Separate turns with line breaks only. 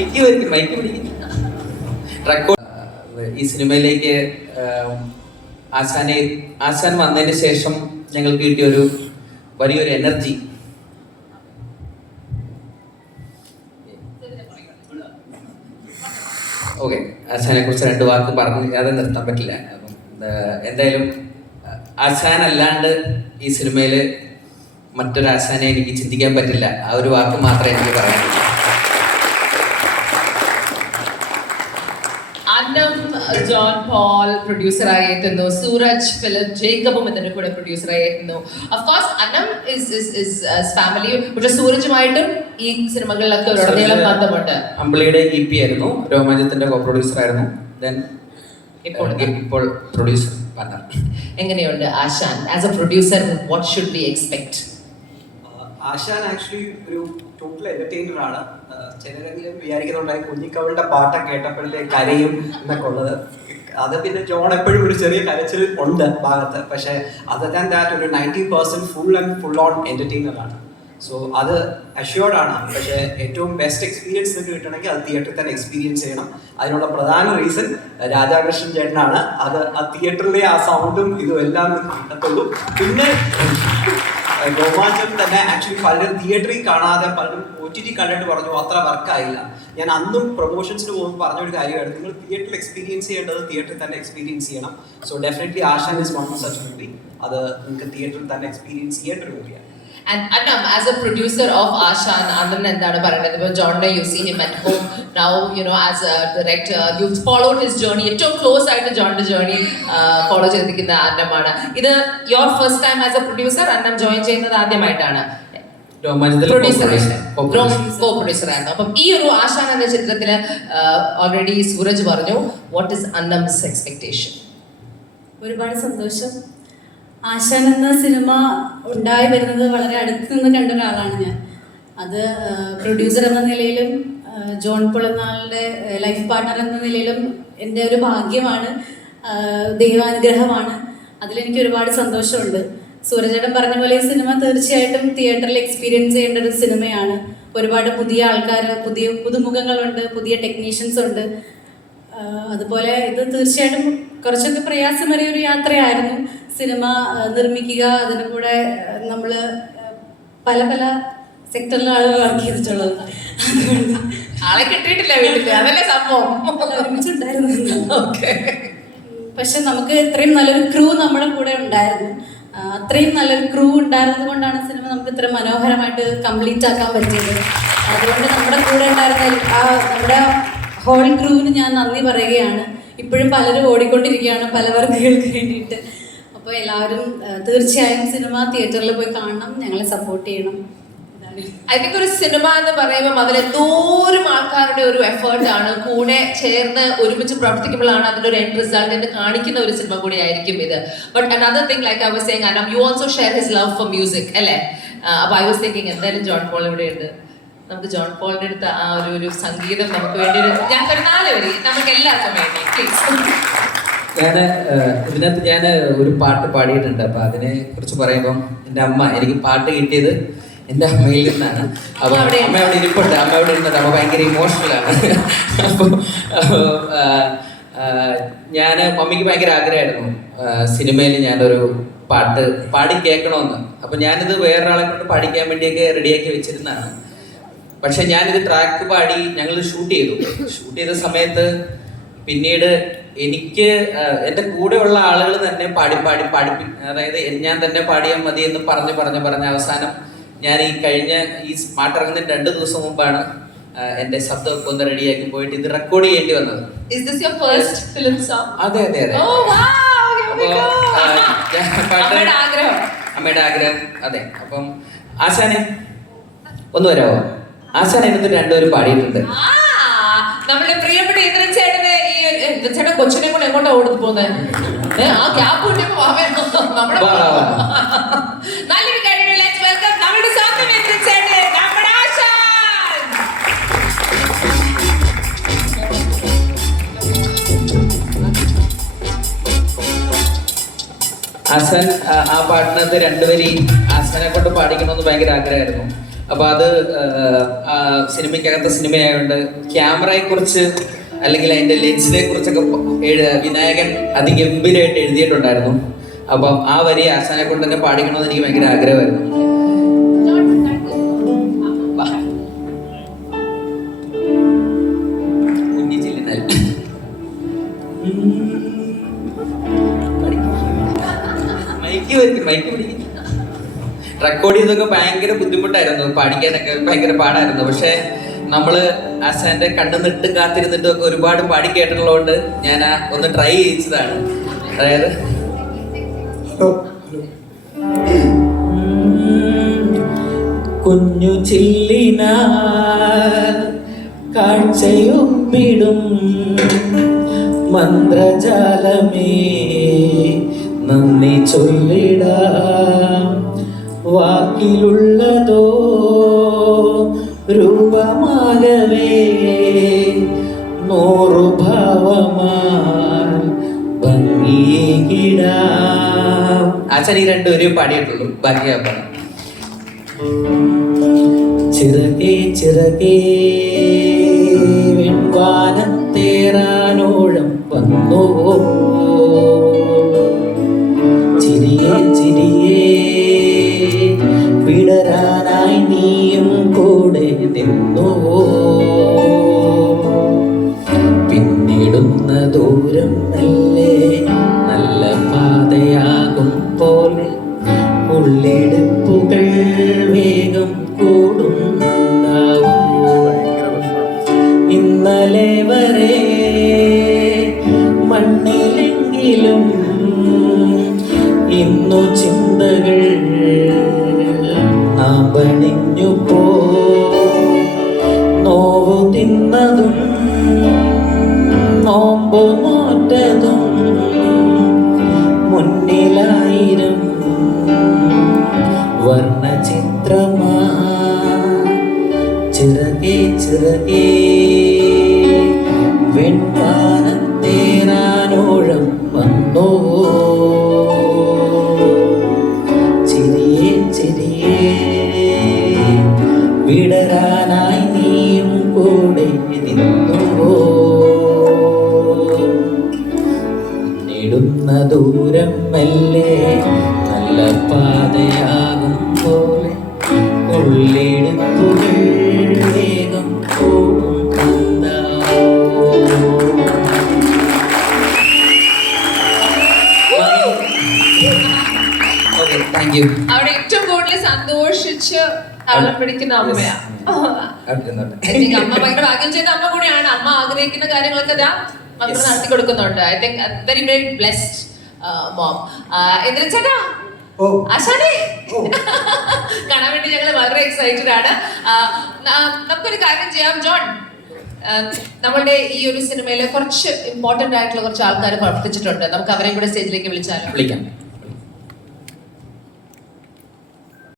Mic വരും mic record ഈ സിനിമയിലേക്ക് ആശാനെ ആശാൻ വന്നതിന് ശേഷം ഞങ്ങൾക്ക് കിട്ടിയ ഒരു വലിയൊരു എനർജി. ഓക്കെ ആശാനെ കുറിച്ച് രണ്ട് വാക്ക് പറഞ്ഞു അത് നിർത്താൻ പറ്റില്ല. എന്തായാലും ആശാൻ അല്ലാണ്ട് ഈ സിനിമയിൽ മറ്റൊരു ആശാനെ എനിക്ക് ചിന്തിക്കാൻ പറ്റില്ല. ആ ഒരു വാക്ക് മാത്രമേ എനിക്ക് പറയാനുള്ളൂ.
അന്നം ജോൺ പോൾ പ്രൊഡ്യൂസറായി എത്തുന്നു. സൂരജ് ഫിലിം ജേക്കബും ഇതിന്റെ കൂടെ പ്രൊഡ്യൂസറായി എത്തുന്നു. അഫ്കോഴ്സ് അന്നം ഇസ് ഇസ് ഇസ് ഫാമിലി പക്ഷെ സൂരജുമായിട്ടും ഈ സിനിമകളിലൊക്കെ ഉടനീളം ബന്ധമുണ്ട്.
അമ്പിളിയുടെ ഇ പി ആയിരുന്നു. രോമാഞ്ചത്തിന്റെ കോ പ്രൊഡ്യൂസർ ആയിരുന്നു ദെൻ
ഇപ്പോൾ
ഇപ്പോൾ പ്രൊഡ്യൂസർ പാർട്ണർ
എങ്ങനെയുണ്ട് Aashan? As a producer what should be expect
Aashan actually ഒരു ടോട്ടൽ എന്റർടൈനർ ആണ്. ചിലരെങ്കിലും വിചാരിക്കുന്നുണ്ടായി കുഞ്ഞിക്കവളുടെ പാട്ടൊക്കെ കേട്ടപ്പോഴത്തേക്ക് കരയും എന്നൊക്കെ ഉള്ളത്. അത് പിന്നെ ജോൺ എപ്പോഴും ഒരു ചെറിയ കരച്ചിൽ ഉണ്ട് ഭാഗത്ത്. പക്ഷേ അതർ ദാൻ ദാറ്റ് ഒരു ninety percent full and full on entertainer ആണ്. സോ അത് അഷ്യോർഡ് ആണ്. പക്ഷേ ഏറ്റവും ബെസ്റ്റ് എക്സ്പീരിയൻസ് നിങ്ങൾക്ക് കിട്ടണമെങ്കിൽ അത് തിയേറ്ററിൽ തന്നെ എക്സ്പീരിയൻസ് ചെയ്യണം. അതിനുള്ള പ്രധാന റീസൺ രാധാകൃഷ്ണൻ ചേട്ടനാണ്. അത് ആ തിയേറ്ററിലെ ആ സൗണ്ടും ഇതും എല്ലാം കിട്ടത്തുള്ളൂ പിന്നെ രോമാഞ്ചം തന്നെ ആക്ച്വലി പലരും തിയേറ്ററിൽ കാണാതെ പലരും ഒ ടി ടി കണ്ടിട്ട് പറഞ്ഞു അത്ര വർക്കായില്ല ഞാൻ അന്നും പ്രൊമോഷൻസിന് പോകുമ്പോൾ പറഞ്ഞൊരു കാര്യമായിരുന്നു. നിങ്ങൾ തിയേറ്ററിൽ എക്സ്പീരിയൻസ് ചെയ്യേണ്ടത് തിയേറ്ററിൽ തന്നെ എക്സ്പീരിയൻസ് ചെയ്യണം. So definitely Aashan is one such movie അത് നിങ്ങൾക്ക് തിയേറ്ററിൽ തന്നെ എക്സ്പീരിയൻസ് ചെയ്യേണ്ട ഒരു മൂവിയാണ്
as a producer of Ashan, Anand എന്താണ് പറയുന്നത്? ഇപ്പോൾ ജോണിനെ you see him at home now you know as a director you followed his journey ഏറ്റവും ക്ലോസ് ആയിട്ട് ജോണിന്റെ ജേർണി ഫോളോ ചെയ്തിരിക്കുന്ന അന്നമാണ് ഇത് your first time as a producer അന്നം ജോയിൻ ചെയ്യുന്നത് ആദ്യമായിട്ടാണ്. ആയിരുന്നു അപ്പം ഈ ഒരു ആശാൻ എന്ന ചിത്രത്തിൽ ഓൾറെഡി സൂരജ് പറഞ്ഞു വാട്ട് ഇസ് അന്നംസ് എക്സ്പെക്ടേഷൻ
ഒരുപാട് സന്തോഷം. ആശാൻ എന്ന സിനിമ ഉണ്ടായി വരുന്നത് വളരെ അടുത്ത് നിന്ന് കണ്ട ഒരാളാണ് ഞാൻ. അത് പ്രൊഡ്യൂസർ എന്ന നിലയിലും ജോൺ പുളനാളിന്റെ ലൈഫ് പാർട്ണർ എന്ന നിലയിലും എന്റെ ഒരു ഭാഗ്യമാണ് ദൈവാനുഗ്രഹമാണ്. അതിലെനിക്ക് ഒരുപാട് സന്തോഷമുണ്ട്. സൂരജേട്ടൻ പറഞ്ഞ പോലെ ഈ സിനിമ തീർച്ചയായിട്ടും തിയേറ്ററിൽ എക്സ്പീരിയൻസ് ചെയ്യേണ്ട ഒരു സിനിമയാണ്. ഒരുപാട് പുതിയ ആൾക്കാർ പുതിയ പുതുമുഖങ്ങളുണ്ട് പുതിയ ടെക്നീഷ്യൻസ് ഉണ്ട്. അതുപോലെ ഇത് തീർച്ചയായിട്ടും കുറച്ചൊക്കെ പ്രയാസമേറിയ ഒരു യാത്രയായിരുന്നു. സിനിമ നിർമ്മിക്കുക അതിന്റെ കൂടെ നമ്മൾ പല പല സെക്ടറിലാണ് വർക്ക് ചെയ്തിട്ടുള്ളത്. അതുകൊണ്ട്
ആളെ കിട്ടിയിട്ടില്ല വീട്ടിൽ. അതല്ലേ സംഭവം?
ഒരുമിച്ചുണ്ടായിരുന്നു. പക്ഷെ നമുക്ക് ഇത്രയും നല്ലൊരു ക്രൂ നമ്മുടെ കൂടെ ഉണ്ടായിരുന്നു. അത്രയും നല്ലൊരു ക്രൂ ഉണ്ടായിരുന്നത് കൊണ്ടാണ് സിനിമ നമുക്ക് ഇത്ര മനോഹരമായിട്ട് കംപ്ലീറ്റ് ആക്കാൻ പറ്റിയത്. അതുകൊണ്ട് നമ്മുടെ കൂടെ ഉണ്ടായിരുന്ന ആ നമ്മുടെ ഹോൾ ക്രൂവിന് ഞാൻ നന്ദി പറയുകയാണ്. ഇപ്പോഴും പലരും ഓടിക്കൊണ്ടിരിക്കുകയാണ് പല വർക്കുകൾക്ക് വേണ്ടിയിട്ട്. അപ്പോൾ എല്ലാവരും തീർച്ചയായും സിനിമ തിയേറ്ററിൽ പോയി കാണണം ഞങ്ങളെ സപ്പോർട്ട് ചെയ്യണം.
ഐ തിങ്ക് ഒരു സിനിമ എന്ന് പറയുമ്പോൾ അതിൽ എന്തോരം ആൾക്കാരുടെ ഒരു എഫേർട്ട് ആണ്. കൂടെ ചേർന്ന് ഒരുമിച്ച് പ്രവർത്തിക്കുമ്പോഴാണ് അതിന്റെ ഒരു എൻഡ് റിസൾട്ട് എന്ന് കാണിക്കുന്ന ഒരു സിനിമ കൂടി ആയിരിക്കും ഇത്. But another thing like I was saying you also share his love for music അല്ലേ? അപ്പൊ ഐ വാസ് തിങ്കിങ് എന്തായാലും ജോൺ പോൾ ഇവിടെ ഉണ്ട് നമുക്ക് ജോൺ പോളിന്റെ അടുത്ത് ആ ഒരു ഒരു സംഗീതം നമുക്ക് വേണ്ടി ഒരു ഞാൻ നാല് വരി നമുക്ക് വേണ്ടി പ്ലീസ്
ഞാൻ ഇതിനകത്ത് ഞാൻ ഒരു പാട്ട് പാടിയിട്ടുണ്ട്. അപ്പൊ അതിനെ കുറിച്ച് പറയുമ്പം എന്റെ അമ്മ എനിക്ക് പാട്ട് കിട്ടിയത് എന്റെ അമ്മയിൽ നിന്നാണ്. അപ്പോൾ
അമ്മ അവിടെ
ഇരിപ്പുണ്ട്. അമ്മ അവിടെ ഇരുന്നുണ്ട് അമ്മ ഭയങ്കര ഇമോഷണലാണ് അപ്പോൾ ഞാൻ മമ്മിക്ക് ഭയങ്കര ആഗ്രഹമായിരുന്നു. സിനിമയിൽ ഞാനൊരു പാട്ട് പാടി കേൾക്കണമെന്ന്. അപ്പം ഞാനിത് വേറൊരാളെ കൊണ്ട് പാടിക്കാൻ വേണ്ടിയൊക്കെ റെഡിയാക്കി വെച്ചിരുന്നതാണ്. പക്ഷെ ഞാനിത് ട്രാക്ക് പാടി ഞങ്ങൾ ഷൂട്ട് ചെയ്തു. ഷൂട്ട് ചെയ്ത സമയത്ത് പിന്നീട് എനിക്ക് എന്റെ കൂടെയുള്ള ആളുകൾ തന്നെ പാടി പാടി പാടി അതായത് ഞാൻ തന്നെ പാടിയാൽ മതി എന്ന് പറഞ്ഞ് പറഞ്ഞ് പറഞ്ഞ് അവസാനം ഞാൻ ഈ കഴിഞ്ഞ ഈ സ്മാർട്ട് ഇറങ്ങുന്നതിന് രണ്ട് ദിവസം മുമ്പാണ് എന്റെ ശബ്ദമൊക്കെ ഒന്ന് റെഡിയാക്കി പോയിട്ട് ഇത് റെക്കോർഡ് ചെയ്യേണ്ടി വന്നത്. അതെ അതെ അതെ.
ആഗ്രഹം.
അമ്മയുടെ ആഗ്രഹം അതെ. അപ്പം ആശാനെ ഒന്ന് വരാമോ ആശാൻ എന്നിട്ട് രണ്ടുപേരും പാടിയിട്ടുണ്ട്.
ആ, നമ്മുടെ പ്രിയപ്പെട്ട ഇന്ദ്രൻ ചേട്ടന് ഈ ഇന്ദ്രൻ ചേട്ടൻ കൊച്ചിനെ കൂടെ എങ്ങോട്ടാ ഓടുന്നു പോകുന്നത് ആ ഗ്യാപ്പ് കിട്ടിയപ്പോ അവൻ നമ്മുടെ
വാ, വാ,
നല്ലൊരു കാര്യം വെൽക്കം നമ്മുടെ സ്വന്തം ഇന്ദ്രൻ ചേട്ടൻ നമ്മുടെ ആശാൻ.
ആ പാട്ടിനകത്ത് രണ്ടുപേരെയും ആശാനെ കൊണ്ട് പാടിക്കണമെന്ന് ഭയങ്കര ആഗ്രഹമായിരുന്നു.
അപ്പോൾ അത് സിനിമയ്ക്കകത്തെ സിനിമയായതുകൊണ്ട് ക്യാമറയെ കുറിച്ച് അല്ലെങ്കിൽ അതിന്റെ ലെൻസിനെ കുറിച്ചൊക്കെ വിനായകൻ അതിഗംഭീരമായിട്ട് എഴുതിയിട്ടുണ്ടായിരുന്നു. അപ്പം ആ വരി ആശാനെ കൊണ്ട് തന്നെ പാടിക്കണമെന്ന് എനിക്ക് ഭയങ്കര ആഗ്രഹമായിരുന്നു. മൈക്ക് വരും മൈക്ക് പിടിക്കും. റെക്കോർഡ് ചെയ്തൊക്കെ ഭയങ്കര ബുദ്ധിമുട്ടായിരുന്നു. പാടിക്കാനൊക്കെ ഭയങ്കര പാടായിരുന്നു. പക്ഷേ നമ്മൾ ആശാന്റെ കണ്ണു നിട്ടും കാത്തിരുന്നിട്ടും ഒക്കെ ഒരുപാട് പാടി കേട്ടിട്ടുള്ളതുകൊണ്ട് ഞാൻ ഒന്ന് ട്രൈ ചെയ്യിച്ചതാണ്. അതായത് കുഞ്ഞു ചില്ലിന കാഴ്ചയൊപ്പിടും മന്ത്രജാലമേ നന്ദി ചൊല്ലിടാം. വാക്കിലുള്ളതോ രൂപമാകവേ. നൂറു ഭാവമാൽ ഭംഗിയിടാം ഈ രണ്ടുപേരും പാടിയിട്ടുള്ളൂ. ബാക്കി പാടാം. ചിറകേ ചിറകേ വെൺവാനത്തേറാനോളം വന്നുവോ? ഇന്നു ചിന്തകൾ നാം പണിഞ്ഞു പോ പാതയാകും പോലെ ഉള്ളിടുപ്പുകൾ വേഗം യു
അവിടെ ഏറ്റവും കൂടുതൽ സന്തോഷിച്ച് താളം പിടിക്കുന്ന അമ്മയാണ് അമ്മ ഭയങ്കര ഭാഗ്യം ചെയ്ത അമ്മ കൂടിയാണ്. അമ്മ ആഗ്രഹിക്കുന്ന കാര്യങ്ങളൊക്കെ ദാ മക്കൾ നടത്തി കൊടുക്കുന്നുണ്ട് I think very very blessed mom എന്തിനാ ചേട്ടാ? ആശാനെ. കാണാൻ വേണ്ടി ഞങ്ങൾ വളരെ എക്സൈറ്റഡ് ആണ്. നമുക്കൊരു കാര്യം ചെയ്യാം ജോൺ. നമ്മളുടെ ഈ ഒരു സിനിമയിലെ കുറച്ച് ഇമ്പോർട്ടന്റ് ആയിട്ടുള്ള കുറച്ച് ആൾക്കാർ പ്രവർത്തിച്ചിട്ടുണ്ട്. നമുക്ക് അവരെയും കൂടെ സ്റ്റേജിലേക്ക് വിളിച്ചാലും?
വിളിക്കാം.